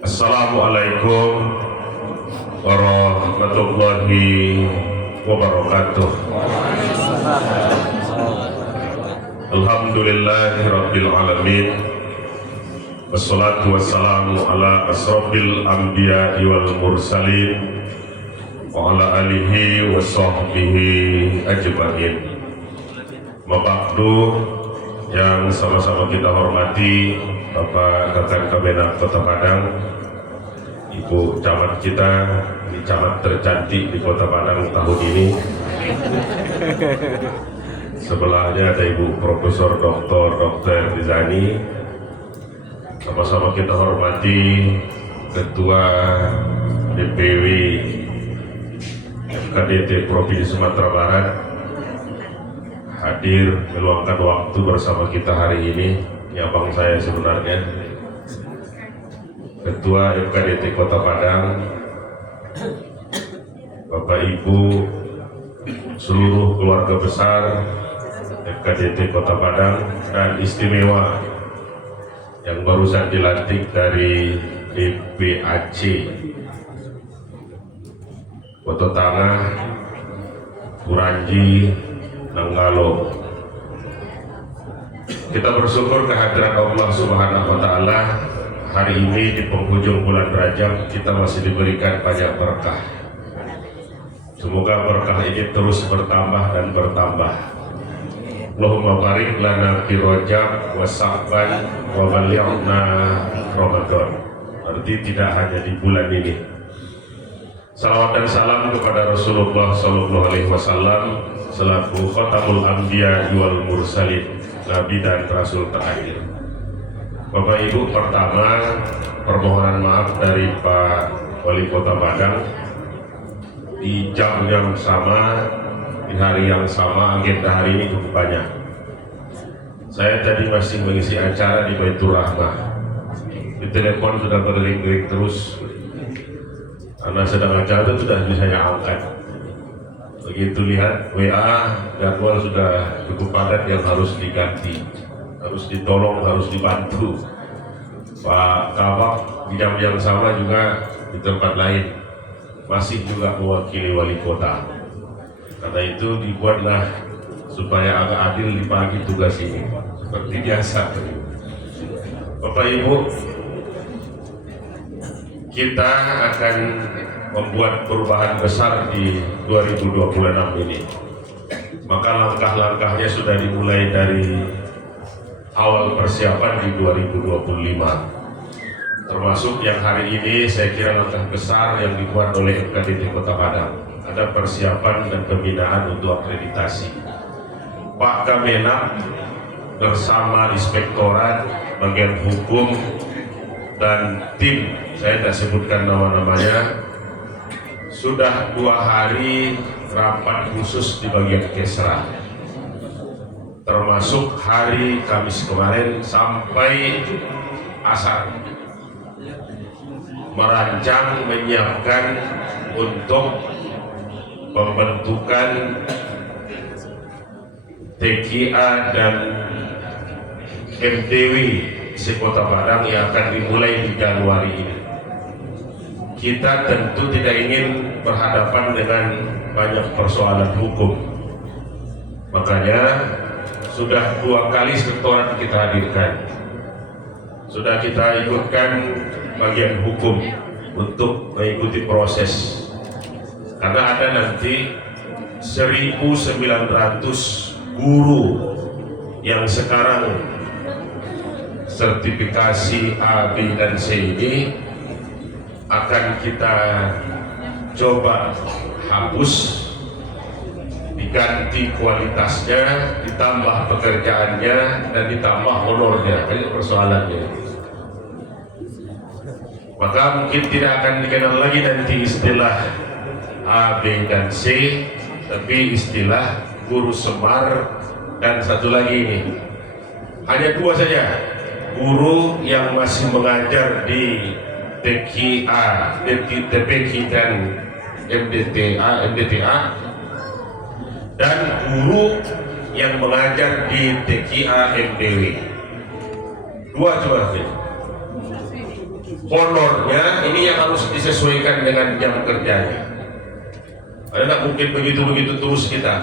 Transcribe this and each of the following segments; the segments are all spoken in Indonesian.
Assalamualaikum warahmatullahi wabarakatuh. Alhamdulillahi rabbil alamin. Wassalatu wassalamu ala asrofil anbiya'i wal mursalin wa ala alihi wa sahbihi ajma'in. Mabakdu yang sama-sama kita hormati Bapak Kakak Kemenak Kota Padang, Ibu Camat kita, ini camat tercantik di Kota Padang tahun ini. Sebelahnya ada Ibu Profesor Dr. Rizani. Sama-sama kita hormati Ketua DPW FKDT Provinsi Sumatera Barat hadir meluangkan waktu bersama kita hari ini. Ini abang saya sebenarnya, Ketua FKDT Kota Padang, Bapak Ibu, seluruh keluarga besar FKDT Kota Padang, dan istimewa yang barusan dilantik dari DPAC Kota Tengah, Kuranji, Nanggalo. Kita bersyukur kehadiran Allah Subhanahu wa Ta'ala. Hari ini di penghujung bulan Rajab kita masih diberikan banyak berkah. Semoga berkah ini terus bertambah dan bertambah. Allahumma barik lana fi Rajab wa Sa'ban wa balighna Ramadan. Berarti tidak hanya di bulan ini. Salawat dan salam kepada Rasulullah sallallahu alaihi wasallam selaku khatamul anbiya wal mursalin, nabi dan rasul terakhir. Bapak Ibu, pertama permohonan maaf dari Pak Wali Kota Padang. Di jam yang sama, di hari yang sama, agenda hari ini cukup banyak. Saya tadi masih mengisi acara di Baitur Rahmah. Di telepon sudah berdering-dering terus. Karena sedang acara itu sudah bisa saya angkat. Begitu lihat WA, jadwal sudah cukup padat yang harus diganti, harus ditolong, harus dibantu. Pak Kabak di jam yang sama juga di tempat lain masih juga mewakili wali kota. Karena itu dibuatlah supaya agak adil dibagi tugas ini seperti biasa. Bapak Ibu, kita akan membuat perubahan besar di 2026 ini. Maka langkah-langkahnya sudah dimulai dari awal persiapan di 2025. Termasuk yang hari ini saya kira langkah besar yang dibuat oleh FKDT Kota Padang. Ada persiapan dan pembinaan untuk akreditasi. Pak Kemenak bersama Inspektorat Bagian Hukum dan tim, saya tidak sebutkan nama-namanya, sudah 2 hari rapat khusus di bagian Kesra, termasuk hari Kamis kemarin sampai asar, merancang menyiapkan untuk pembentukan TKA dan MTW Sekota Padang yang akan dimulai di Januari ini. Kita tentu tidak ingin berhadapan dengan banyak persoalan hukum. Makanya sudah 2 kali sektorat kita hadirkan. Sudah kita ikutkan bagian hukum untuk mengikuti proses. Karena ada nanti 1.900 guru yang sekarang sertifikasi A, B, dan C ini akan kita coba hapus, diganti kualitasnya, ditambah pekerjaannya, dan ditambah honornya. Ini persoalannya. Maka mungkin tidak akan dikenal lagi nanti istilah A, B, dan C, tapi istilah guru semar, dan satu lagi ini hanya 2 saja, guru yang masih mengajar di TKA, TPK dan MDTA, dan guru yang mengajar di TKA MDW. 2 cuma. honornya ini yang harus disesuaikan dengan jam kerjanya. Ada nggak mungkin begitu-begitu terus kita.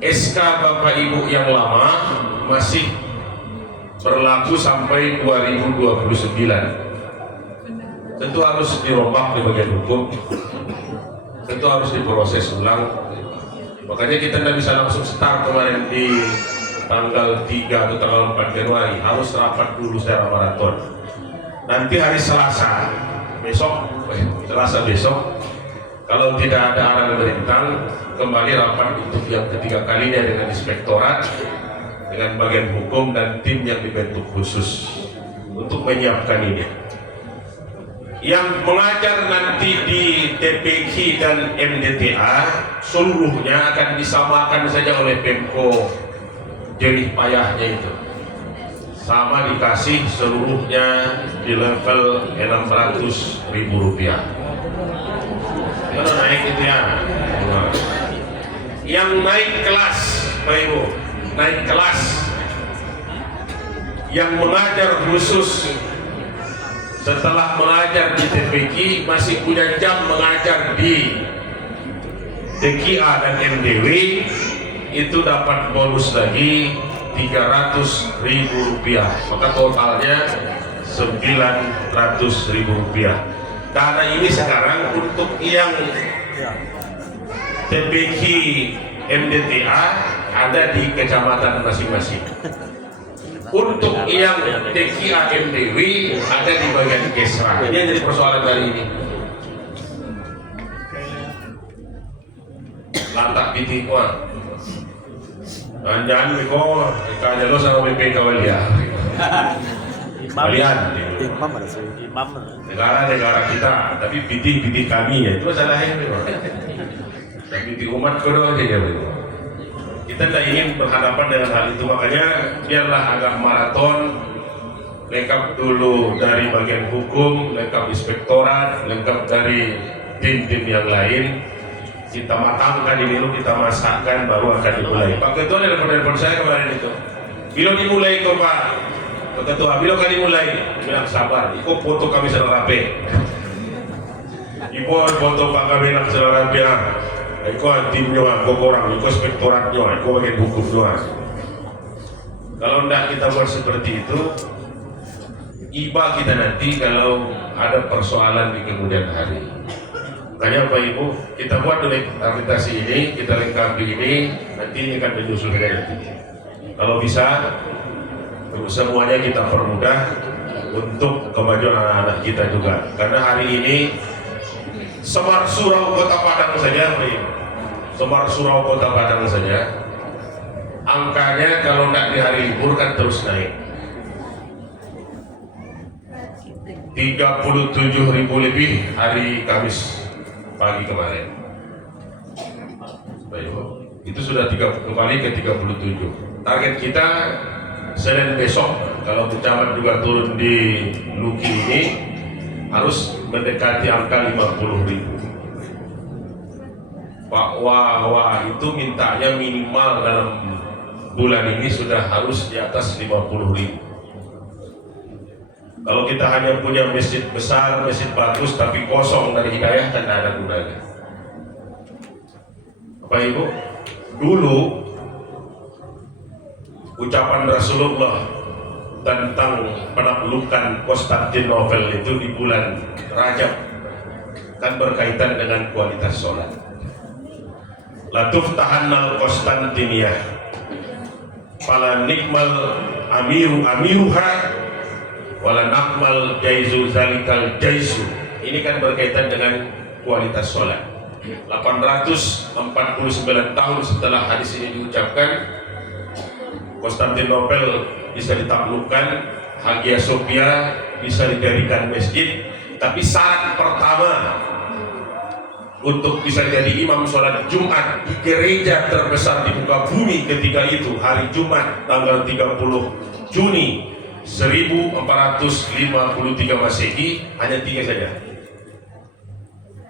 SK Bapak Ibu yang lama masih berlaku sampai 2029. Tentu harus dirombak di bagian hukum, tentu harus diproses ulang. Makanya kita tidak bisa langsung start kemarin di tanggal 3 atau tanggal 4 Januari, harus rapat dulu secara maraton. Nanti hari Selasa besok, kalau tidak ada arahan pemerintah, kembali rapat untuk yang ketiga kalinya dengan inspektorat, dengan bagian hukum dan tim yang dibentuk khusus untuk menyiapkan ini. Yang mengajar nanti di TPQ dan MDTA seluruhnya akan disamakan saja oleh Pemko jerih payahnya itu, sama dikasih seluruhnya di level Rp600.000. Kalau naik itu ya, yang naik kelas Pak Ibu, naik kelas yang mengajar khusus setelah mengajar di TPQ masih punya jam mengajar di DKA dan MDW, itu dapat bonus lagi Rp300.000, maka totalnya Rp900.000. Karena ini sekarang untuk yang TPQ MDTA ada di kecamatan masing-masing. Untuk yang DKA MDW ada di bagian Kesra. Ini yang jadi persoalan hari ini. Lantak titik mah. Jangan beko kaya lo sama BP Kawalia. Kalian imam negara kita, tapi pitih kami ya. Itu salahnya memang. Pitih umat kodo aja ya. Kita tidak ingin berhadapan dengan hal itu, makanya biarlah agak maraton, lengkap dulu dari bagian hukum, lengkap inspektorat, lengkap dari tim-tim yang lain. Kita matangkan ini dulu, kita masakkan, baru akan dimulai. Pak Ketua ada telepon saya kemarin itu. Bila dimulai kok Pak Ketua, bila kali dimulai, bilang sabar, ikut foto kami secara rapi. Ikut foto Pak Kabinet secara rapi. Iko timnya, kok orang, iko inspektoratnya, iko bagian hukumnya. Kalau tidak kita buat seperti itu, iba kita nanti kalau ada persoalan di kemudian hari. Makanya Pak Ibu, kita buat rehabilitasi ini, kita lengkapi ini, nanti ini akan menyusul nanti. Kalau bisa, semuanya kita permudah untuk kemajuan anak-anak kita juga. Karena hari ini Semar Surau Kota Padang saja, Semar Surau Kota Padang saja, angkanya kalau tidak di hari libur kan terus naik. 37.000 lebih hari Kamis pagi kemarin. Itu sudah kembali ke 37. Target kita Senin besok, kalau pecamat juga turun di Luki ini, harus mendekati angka 50.000. Pak Wah itu mintanya minimal dalam bulan ini sudah harus di atas 50.000. Kalau kita hanya punya masjid besar, masjid bagus, tapi kosong dari hidayah, kan ada gunanya. Bapak Ibu, dulu ucapan Rasulullah tentang penaklukan Konstantinopel itu di bulan Rajab kan berkaitan dengan kualitas sholat. Latuf tahannal Konstantinia fala nikmal amiruha wala nakmal jaizu zalikal jaizu. Ini kan berkaitan dengan kualitas sholat. 849 tahun setelah hadis ini diucapkan, Konstantinopel bisa ditaklukkan, Hagia Sophia bisa dijadikan masjid, tapi syarat pertama untuk bisa jadi imam sholat Jumat di gereja terbesar di muka bumi ketika itu, hari Jumat tanggal 30 Juni 1453 Masehi, hanya 3 saja.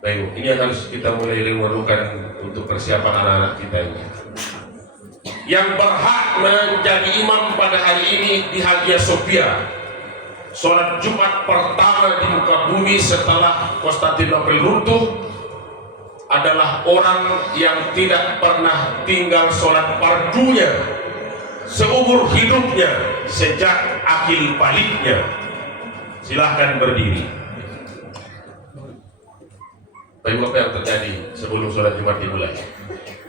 Baik, ini yang harus kita mulai lakukan untuk persiapan anak-anak kita ini. Yang berhak menjadi imam pada hari ini di Hagia Sophia sholat Jumat pertama di muka bumi setelah Konstantinopel runtuh adalah orang yang tidak pernah tinggal sholat fardunya seumur hidupnya sejak akil baliknya. Silahkan berdiri. Baik, apa yang terjadi sebelum sholat Jumat dimulai?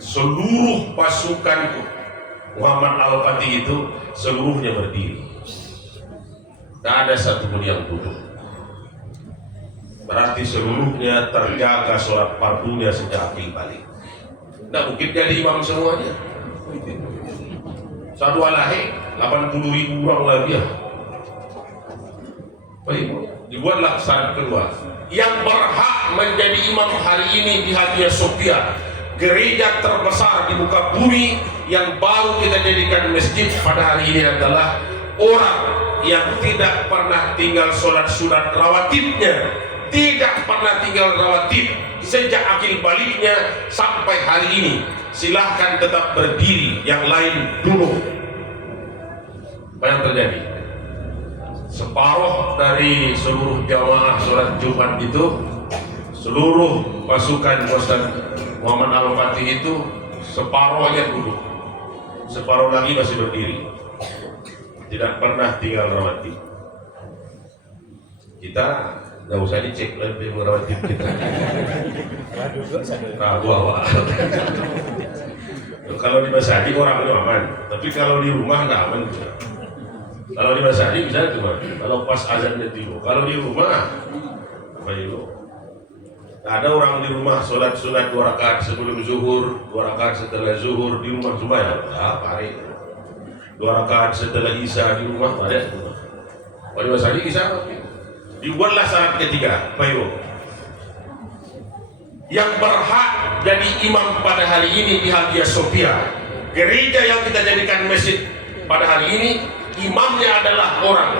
Seluruh pasukan Muhammad Al-Fatih itu seluruhnya berdiri. Tak ada satupun yang duduk. Berarti seluruhnya terjaga sholat fardunya sejak akil balik. Nah, mungkin jadi imam semuanya. Satu alahe 80.000 orang lagi ya. Baik, dibuatlah syarat kedua. Yang berhak menjadi imam hari ini di Hagia Sophia, gereja terbesar di muka bumi yang baru kita jadikan masjid pada hari ini adalah orang yang tidak pernah tinggal sholat sunat rawatibnya, tidak pernah tinggal rawatib sejak akil baliknya sampai hari ini. Silahkan tetap berdiri, yang lain dulu. Apa yang terjadi? Separuh dari seluruh jamaah sholat Jumat itu, seluruh pasukan Ustaz Muhammad Al-Fatih itu separuhnya duduk, separuh lagi masih berdiri, tidak pernah tinggal rawatib. Kita nggak usah dicek lebih merawatib kita. Ragu awal. Kalau di masjid orang itu aman, tapi kalau di rumah nggak aman. Kalau di masjid bisa cuma kalau pas azan tiba. Kalau di rumah apa itu? Ada orang di rumah sholat sunat 2 rakaat sebelum zuhur, 2 rakaat setelah zuhur di rumah cuma ya, pare. 2 rakaat setelah isya di rumah ada. Kalau di masjid bisa. Dibuatlah syarat ketiga, Bayu. Yang berhak jadi imam pada hari ini di Hagia Sophia, gereja yang kita jadikan masjid pada hari ini, imamnya adalah orang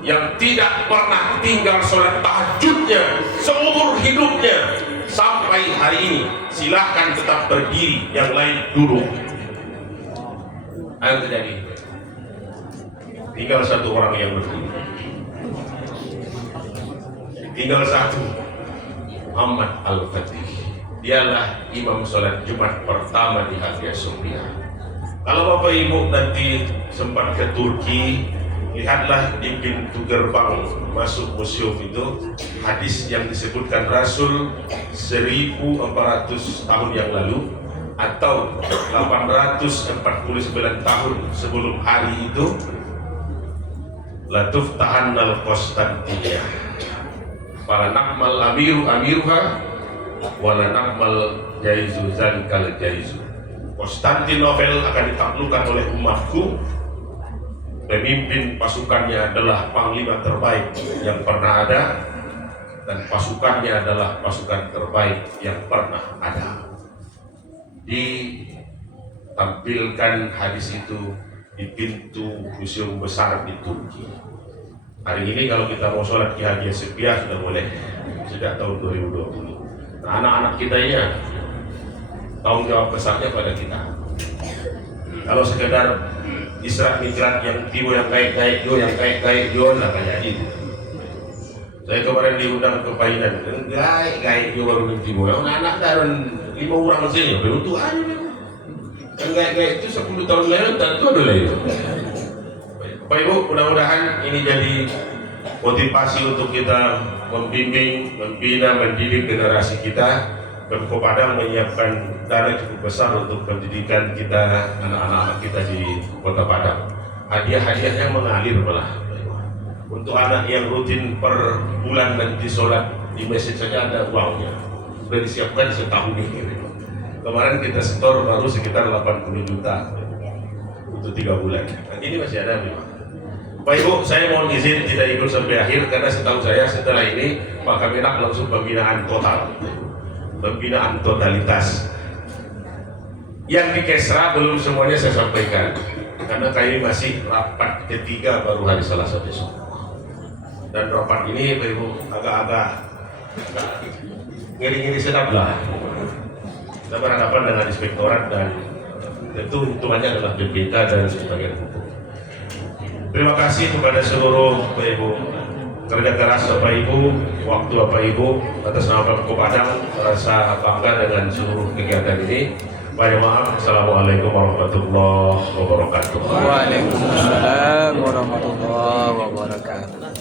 yang tidak pernah tinggal sholat tahajudnya seumur hidupnya sampai hari ini. Silahkan tetap berdiri, yang lain duduk. Apa yang terjadi? Tinggal satu orang yang berdiri. Tinggal satu, Muhammad Al-Fatih. Dialah imam sholat Jumat pertama di Hagia Sophia. Kalau Bapak Ibu nanti sempat ke Turki, lihatlah di pintu gerbang masuk museum itu hadis yang disebutkan Rasul 1400 tahun yang lalu atau 849 tahun sebelum hari itu, latuf ta'annal Konstantinia. Wala nakmal amiruha wala nakmal jaizu zalikal jaizu. Konstantinopel akan ditaklukkan oleh umatku. Pemimpin pasukannya adalah panglima terbaik yang pernah ada, dan pasukannya adalah pasukan terbaik yang pernah ada. Ditampilkan hadis itu di pintu museum besar di Turki. Hari ini kalau kita mau sholat di Hagia Sophia sudah boleh sejak tahun 2020. Nah, anak-anak kita ini tanggung jawab besarnya pada kita. Kalau sekedar Isra Mi'raj yang tibo yang kayak lah kayak itu. Saya kemarin diundang ke Painan, kayak baru tibo. Anak-anak darun 5 orang sini, beruntung aja. Kan kayak itu 10 tahun lalu tentu ada lagi. Bapak Ibu, mudah-mudahan ini jadi motivasi untuk kita membimbing, membina, mendidik generasi kita. Pemko Padang menyiapkan dana cukup besar untuk pendidikan kita, anak-anak kita di Kota Padang. Hadiah-hadiahnya mengalir malah. Untuk anak yang rutin per bulan nanti sholat di masjid saja ada uangnya. Sudah disiapkan setahun ini. Kemarin kita setor baru sekitar 80 juta untuk 3 bulan. Nanti ini masih ada memang. Bapak Ibu, saya mohon izin tidak ikut sampai akhir karena setahu saya setelah ini Pak Kamenak langsung pembinaan total, pembinaan totalitas. Yang di Kesra belum semuanya saya sampaikan karena kami masih rapat ketiga baru hari Selasa besok. Dan rapat ini Bapak Ibu agak-agak ngeri-ngeri sedap lah. Kita berhadapan dengan inspektorat dan tentu hitungannya adalah BPK dan sebagainya hukum. Terima kasih kepada seluruh Bapak Ibu, kerja keras Bapak Ibu, waktu Bapak Ibu, atas nama Pemko Padang merasa bangga dengan seluruh kegiatan ini. Banyak maaf. Assalamualaikum warahmatullahi wabarakatuh. Waalaikumsalam warahmatullahi wabarakatuh.